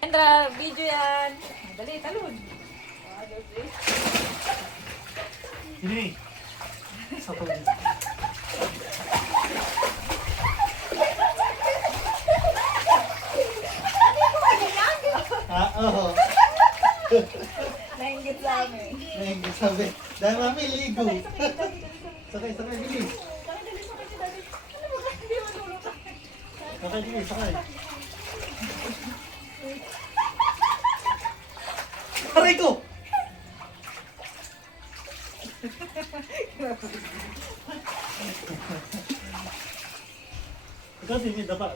Kendra, video yan. Dali, talon. Ini. Sa tubig. Oo. Nainggit sa amin. Nainggit sabi. Dahil mami, ligo. Sakay, bilis. Sakay, bilis, sakay. Aray ko! Ikaw, Timmy, dapat.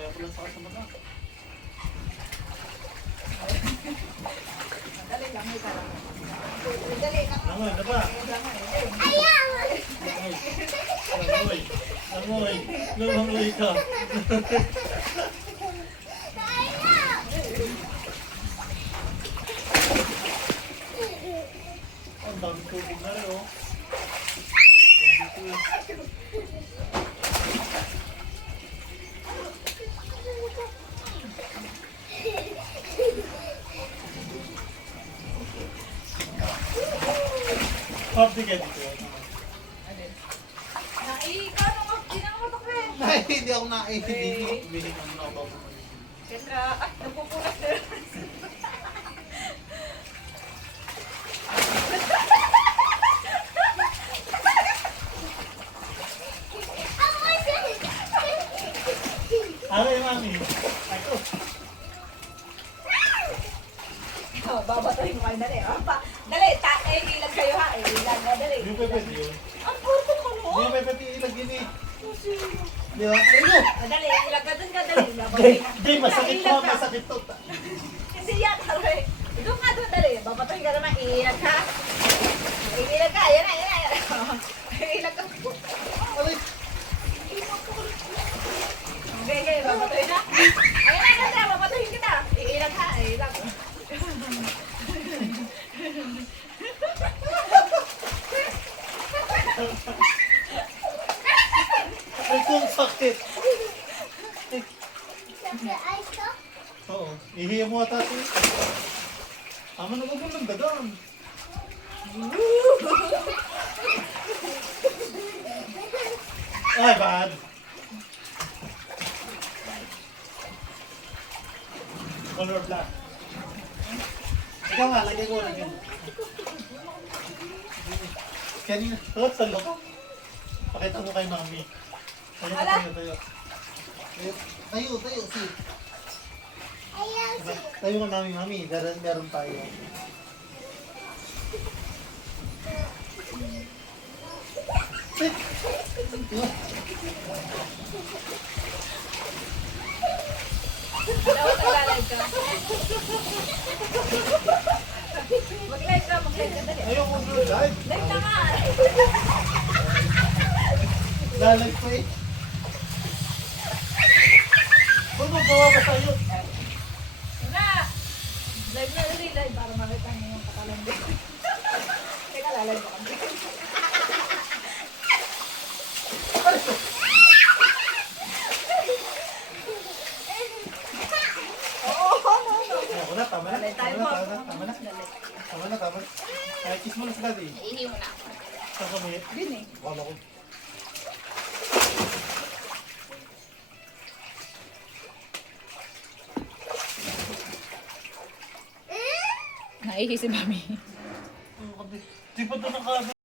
Kaya pala sa mata. Dali lang, may tarang. Dali lang. Langoy, dapat. Langoy ka. Ang dami tubig na rin, oh. Party ka dito. Hindi ako naiintindihan. Biling ang nabaw. Kendra, napupunas na. Ano yung mami? Ako. Babatuhin mo kayo, dali. Dali, ilag kayo ha. Ilag na, dali. Hindi pa pwede yun. Ang purto mo, no? Hindi pa pwede ilag yun eh. Kasi, Di ba? Ayun! dali, ilag ka dun ka, dali. Babatuhin ka. Di, masakit to, Ilag ka. masakit to. Hindi yan, haroy. Doon ka doon, dali. Babatuhin ka naman, ilag ka. Ilag ka, yan na, yan na, yan na. Ilag ka. Aray! Okay, babatuhin na. Ayan na, Kendra, babatuhin kita. Ilag ka, ilag. Ay, kung sakit. Oo. Ihiya mo ata ito. Tama na ba ng dagan? Ay, bad. Color black. Ikaw nga, lagay ko. Kanina. Oh, sa loob. Pakita mo kay mami. Tayo. Tayo, si. Tayo nga namin, mami. Meron tayo. Dapat naglalag ka. Mag-live ka, dali. Ayaw ko bro, live. Live na nga. Lalag pa eh. Huwag mo gawa ka sa'yo. Na! Live na, dali, live. Para makita niyo yung katalang din. Teka, lalag ka kami. Ako na, tama na. Dali, tayo mo. Tama na. Dali. Tama na. Kaya kiss mo na sila di. Ihi mo na. Saan kami? Din eh. Wala ko. Naihi si Mami. Di pa ito naka...